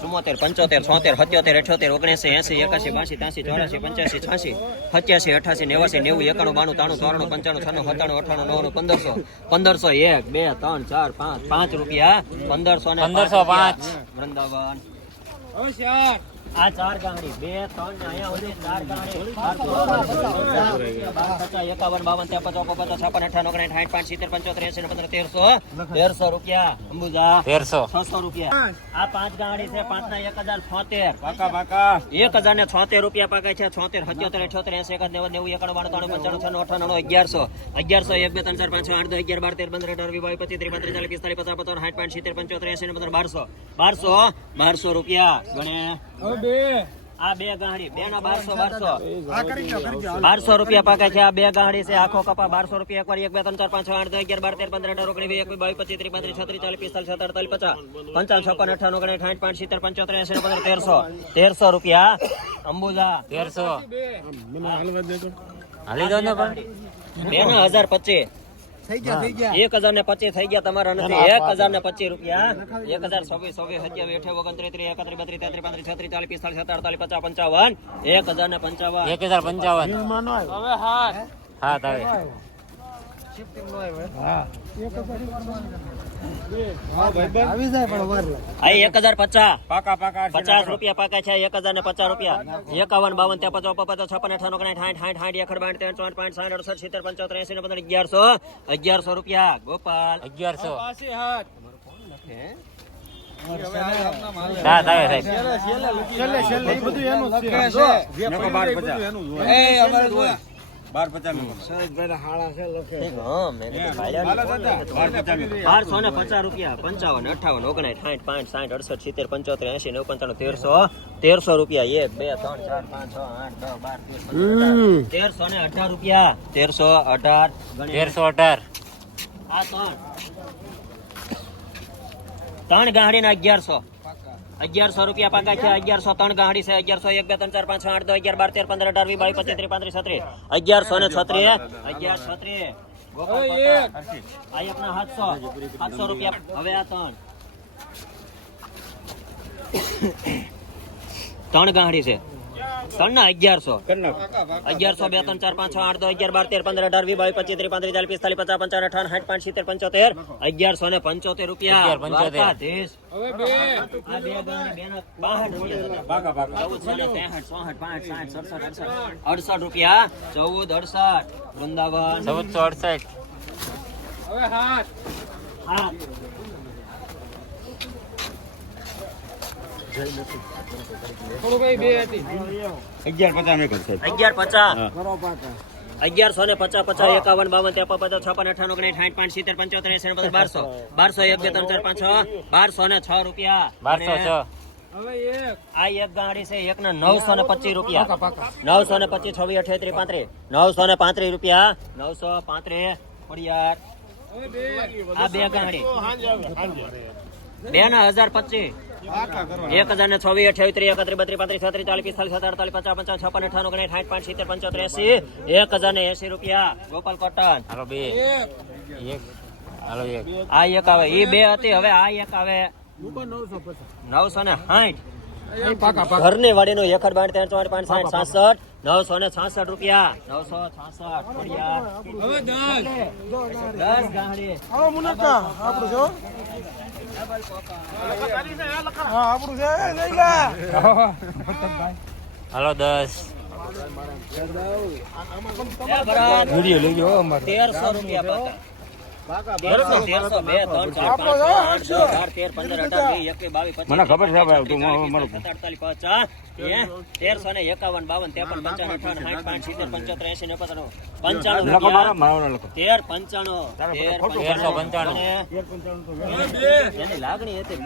ચુમ્મોતેર પંચોતેર સત્યોતેર અઠ્યોતેર ઓગણસી એસી એકાસી બાસી ત્યાસી ચોરાસી પંચ્યાસી છ્યાસી સત્યાસી અઠાસી નેવાસી નેવું એકાણું બાણું ત્રાણું ચોરાણું પંચાણું છન્નું સત્તાણું અઠાણું નવ્વાણું પંદરસો પંદરસો એક બે ત્રણ ચાર પાંચ પાંચ રૂપિયા પંદરસો ને પંદરસો પાંચ. વૃંદાવન આ ચાર ગાંડી બે ત્રણ અહીંયા સુધી ચાર ગાંડી પચાસ એકાવન બાવન ત્યાં પચાસ પચાસ છપ્પન સાઠ પાંચ સિત્તેર પંચોતેર એસી પંદર તેરસો તેરસો રૂપિયા અંબુજા તેરસો. છસો રૂપિયા. આ પાંચ ગાડી છે પાંચ ના એક હજાર છોતેર. પાકા પાકા. એક હજાર ને છોતેર રૂપિયા પાકે છે છોતેર સત્યોતેર અઠ્યોતેર એસી એકાદ નેવું નેવું એકડ બાણું ત્રણ પંચાણું છન્નું અઠાણું અગિયારસો. અગિયારસો એક બે ત્રણ ચાર પાંચ છ આઠ દસ અગિયાર બાર તેર પંદર અઢાર વીસ પચીસ ત્રીસ પાંત્રીસ ચાલીસ પિસ્તાલીસ પચાસ પચાસ સાઠ પાંચ સિત્તેર પંચોતેર એસી ને પંદર બારસો. બારસો બારસો રૂપિયા. ગણે. આ બે ગાડી. બે ના બારસો બારસો બારસો રૂપિયા પાકે છે આ બે ગાડી છે. આખો કપા બારસો રૂપિયા એક વાર એક બે ત્રણ ચાર પાંચ છ આઠ દસ અગિયાર બાર તેર પંદર અઢાર ઓગણીસ એક બાવીસ પચીસ ત્રીસ પાંત્રીસ છત્રીસ ચાલીસ પિસ્તાલીસ સત્તર અડતાલીસ પચાસ. પંચાવન છપ્પન અઠાવન ઓગણીસ સાઠ પાંચ સિત્તેર પંચોતેર એસી પંદર તેરસો. તેરસો રૂપિયા. અંબુજા. તેરસો. હાલી દો ને પણ. બે હજાર પચીસ. એક હજાર ને પચીસ થઈ ગયા તમારા નથી. એક હજાર ને પચીસ રૂપિયા. એક હજાર છવ્વીસ છવ્વીસ સત્યાવીસ અઠાવીસ ઓગણત્રીસ ત્રીસ એકત્રીસ બત્રીસ તેત્રીસ પાંત્રીસ છત્રીસ ચાલીસ પિસ્તાલીસ સત્તર અડતાલીસ પચાસ પંચાવન. એક હજાર ને પંચાવન. એક હજાર પંચાવન. હા? તારે. આ એક હજાર પચાસ. પાકા પાકા પચાસ રૂપિયા પાકા છે એક હજાર ને પચાસ રૂપિયા. એકાવન બાવન ત્રેપન ચોપન પચાસ છપ્પન અઠાવન ઓગણીસ સાઠ સાઠ સાઠ એકડ ત્રણ ચોઠ પાંચ સાઠ અડસઠ સિત્તેર પંચોતેર એસી ને પંદર અગિયારસો. અગિયારસો રૂપિયા. ગોપાલ. અગિયારસો? સાહેબ બાર પચાસ બારસો ને રૂપિયા પંચાવન અઠાવન ઓગણીસ સાઠ પાંચ સાઠ અડસઠ સિત્તેર પંચોતેર એસી નવ પંચાણું તેરસો તેરસો રૂપિયા એક બે ત્રણ ચાર પાંચ છ આઠ દસ બાર તેર તેરસો ને અઢાર. રૂપિયા. તેરસો અઢાર તેરસો અઢાર. આ ત્રણ. ત્રણ ગાડી ના અગિયારસો. અગિયારસો રૂપિયા પાકા છે અગિયારસો ત્રણ ગાડી છે અગિયારસો એક બે ત્રણ ચાર પાંચ છ આઠ દસ અગિયાર બાર તેર પંદર અઢાર વીસ બાવીસ પચીસ ત્રીસ પાંત્રીસ છત્રીસ. અગિયારસો ને છત્રીસ અગિયાર છત્રીસ સાતસો. સાતસો રૂપિયા. હવે આ ત્રણ. ત્રણ ગાડી છે. ત્રણ ના અગિયારસો અગિયારસો બે ત્રણ ચાર પાંચ છ આઠ દસ અગિયાર બાર તેર પંદર અઢાર બાવીસ પચીસ ત્રીસ પાંત્રીસ ચાલીસ પિસ્તાલીસ પચાસ પંચાવન અઠાવન સાઠ પાંચ સિત્તેર પંચોતેર. અગિયારસો ને પંચોતેર રૂપિયા. પંચોતેર. અડસઠ. રૂપિયા. ચૌદ અડસઠ. વૃંદાવન. ચૌદસો અડસઠ નો કરશે અગિયાર પચાસ અગિયારસો ને પચાસ પચાસ એકાવન બાવન ત્રેપન પચાસ છપ્પન ઓગણીસ સાઠ પાંચ સિત્તેર પંચોતેર એસી પચાસ બારસો. બારસો એક બે ત્રણ ચાર પાંચ છ. બારસો ને છ રૂપિયા. બારસો છ. આ એક ગાડી છે એક ના નવસો ને પચીસ રૂપિયા. નવસો ને પચીસ છવ્વીસ અઠ્યાત્રી પાંત્રીસ નવસો ને પાંત્રીસ રૂપિયા. નવસો પાંત્રીસ ખોડિયાર આ બે ગાડી. બે ના હજાર પચીસ. એક હજાર છવ્વીસ અઠ્યાવીસ ત્રીસ એકત્રીસ બત્રીસ પાંત્રીસ છત્રીસ પચાસ પચાસ છપ્પન અઠાવન ઓગણીસ સાઠ પાંચ એક હજાર ને એસી રૂપિયા ગોપાલ કોટન આ એક આવે એ બે હતી હવે આ એક આવે નવસો ને સાઠ ઘરની વાડીનું એકર બાંધ ત્રણ ચોર પાંચ સાઠ સાસઠ નવસો ને છાસઠ રૂપિયા. નવસો છાસઠ હાલો દસ. તેરસો રૂપિયા મને ખબર છે ભાઈ, તું તેરસો ને એકાવન બાવન ત્રેપન પંચાવન અઠાવન સાઠ પાંચ સિત્તેર પંચોતેર એસી ને. પંચાણું તેર પંચાણું તેરસો પંચાણું. એની લાગણી હતી.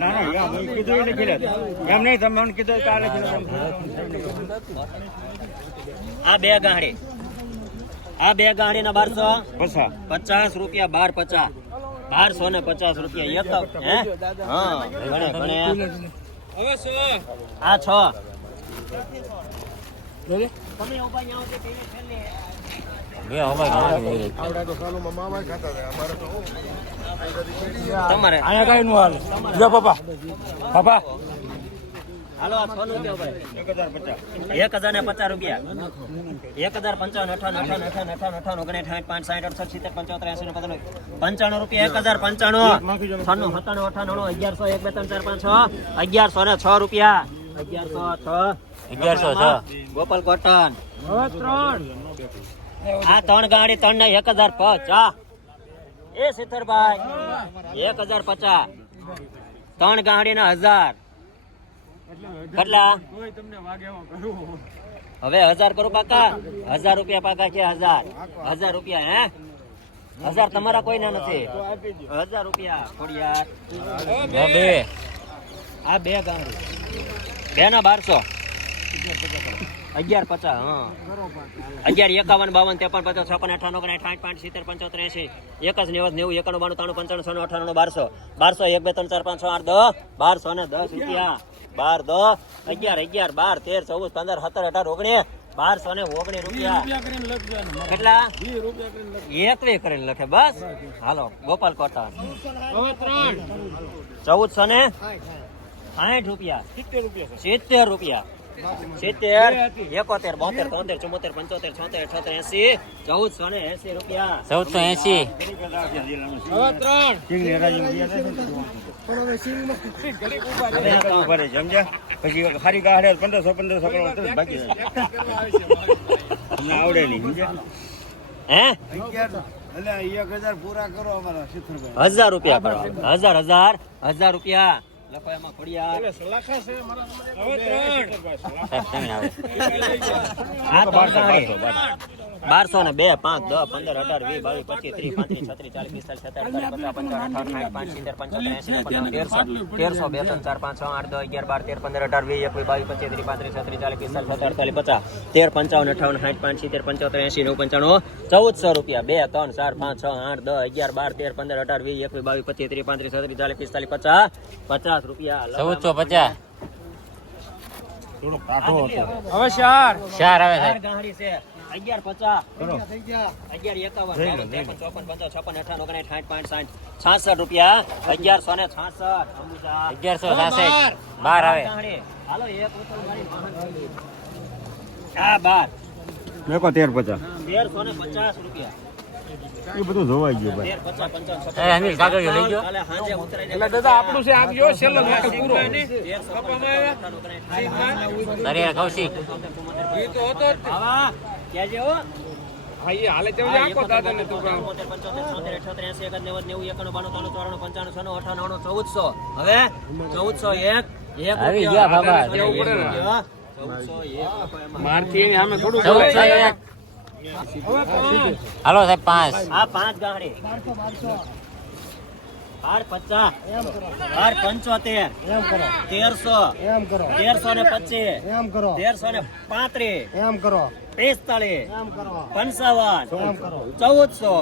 એમ નહીં તમે કીધું આ બે ગાડી. આ બે ગાડી ના બારસો. પછા પચાસ રૂપિયા બાર પચાસ. બારસો ને પચાસ રૂપિયા. એક હે? હા. ગણે ગણે આ છ. ઘણા તમારે. અહીંયા કઈ નું હાલ. જો પપ્પા. પપ્પા. હાલો આ ભાઈ? એક હજાર ને પચાસ રૂપિયા. એક હજાર પંચાવન અઠાવન અઠાવન અઠાવન અઠાવન અઠાવન ઓગણીસ સાઠ પાંચ સાઠ અડસઠ સિત્તેર પંચોતેર એસી પંચાણું પંચાણું રૂપિયા એક હજાર પંચાણું છન્નું સત્તાણું અઠાણું અગિયારસો એક બે ત્રણ ચાર પાંચ છ. અગિયારસો ને છ રૂપિયા. અગિયારસો છ. અગિયારસો છ. ગોપાલ કોટન. આ ત્રણ ગાડી ત્રણ ને એક હજાર પચાસ. એ સિત્તરભાઈ એક હજાર પચાસ. ત્રણ ગાડી ના હજાર. કેટલા હવે હજાર કરો પાકા? હજાર રૂપિયા પાકા છે હજાર? હજાર રૂપિયા હે? હજાર તમારા કોઈના નથી. હજાર રૂપિયા બે આ બે ગાડી બે ના બારસો. અગિયાર પચાસ હા. અગિયાર એકાવન બાવન ત્રેપન પચાસ છપ્પન અઠાણું ઓગણ આઠ પાંચ સિત્તેર પંચોતેર એસી એક જ નેવું નેવું એકાણું બાણું ત્રાણું પંચાણું છન્નું અઠાણું બારસો. બારસો એક બે ત્રણ ચાર પાંચ છ આઠ દસ. બારસો ને દસ રૂપિયા. બાર દસ અગિયાર અગિયાર બાર તેર ચૌદ પંદર સત્તર અઢાર ઓગણીસ બારસો ને ઓગણીસ રૂપિયા. કેટલા? એકવી કરીને લખે બસ? હાલો ગોપાલ કોટા ચૌદસો ને સાઠ રૂપિયા. સિત્તેર રૂપિયા. સિત્તેર એકોતેર બોતેર તોતેર ચુમ્મોતેર પંચોતેર છોતેર અઠોતેર એસી ચૌદસો ને એસી રૂપિયા. ચૌદસો એસી. આવડે નહીં હે? એક હજાર પૂરા કરો અમારા હજાર રૂપિયા હજાર હજાર હજાર રૂપિયા. લખો એમાં ખોડિયાર સાહેબ હવે ત્રણ. આ તો. બારસો. ને બે પાંચ દસ પંદર અઢાર વીસ બાવીસ પચીસ ત્રીસ પાંત્રીસ છત્રીસ ચાલીસ પિસ્તાલીસ સત્તર અઢાર પચાસ પંચાવન અઠાવન સાઠ પાંચ સિત્તેર પંચોતેર એસી તેરસો તેરસો બે ત્રણ ચાર પાંચ છ આઠ દસ અગિયાર બાર તેર પંદર અઢાર વીસ એકવીસ બાવીસ પચીસ ત્રીસ પાંત્રીસ છત્રીસ ચાલીસ પિસ્તાલીસ સત્તર અડતાલીસ પચાસ તેર પંચાવન અઠાવન સાઠ પાંચ સિત્તેર પંચોતેર એસી નવ પંચાણું ચૌદસો રૂપિયા બે ત્રણ ચાર પાંચ છ આઠ દસ અગિયાર બાર તેર પંદર અઢાર વીસ એકવીસ બાવીસ પચીસ ત્રીસ પાંત્રીસ છત્રીસ ચાલીસ પિસ્તાલીસ પચાસ પચાસ રૂપિયા ચૌદસો પચાસ. હવે ચાર. ચાર આવે છે. અગિયાર પચાસ અગિયાર એકાવન ત્રેપન ચોપન પંચાવન છપ્પન અઠાવન ઓગણીસ સાઠ પાંચ સાઠ છાસઠ રૂપિયા અગિયારસો ને છાસઠ અગિયારસો છાસઠ બાર આવે. હાલો એક. આ બાર મેકો તેર પચાસ તેરસો ને પચાસ રૂપિયા એ બધું જોવાઈ ગયું ભાઈ ઉતરાઈ જાય. એટલે દાદા આપણું છે આપજો છેલ્લો નાટક પૂરો તેરસો પંચાવન, અઠાવન, ઓગણીસ, સાઠ, અરે કૌશિક આવા, કહેજે હો. હાલે બોતેર, પંચોતેર, છોતેર, અઠ્યોતેર, એંસી, એકાદ, નેવું, નેવું, એકાણું, બાણું, ત્રાણું, ચોરાણું, પંચાણું, છન્નું, અઠ્ઠાણું, ચૌદસો. હવે ચૌદસો એક એક આવી રૂપિયો. ગયા બાબા. એક રૂપિયો. ચૌદસો એક લખો એમાં. મારથી એની થોડું ચૌદસો એક હાલો સાહેબ પાંચ આ પાંચ ગાડી બાર પચાસ બાર પંચોતેર તેરસો તેરસો ને પચીસ એમ કરો તેરસો ને પાંત્રીસ એમ કરો પિસ્તાલીસ એમ પંચાવન. ચૌદસો.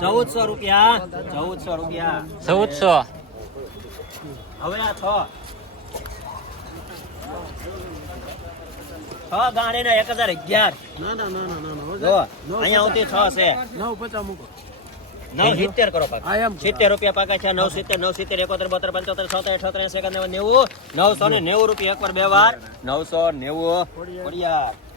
ચૌદસો રૂપિયા. ચૌદસો રૂપિયા. ચૌદસો. હવે આ છ. છ ને એક હજાર અગિયાર. ના ના ના ના ના જો અહીંયા આવતી છ છે. નવ પચાસ મૂકો. નવ સિત્તેર કરો પાકા. આ એમ. સિત્તેર રૂપિયા પાકા છે. નવ સિત્તેર નવ સિત્તેર એકોતેર બોતેર પંચોતેર છોતેર અઠોતેર નેવું નેવું નવસો ને નેવું રૂપિયા એક વાર બે વાર. નવસો નેવું.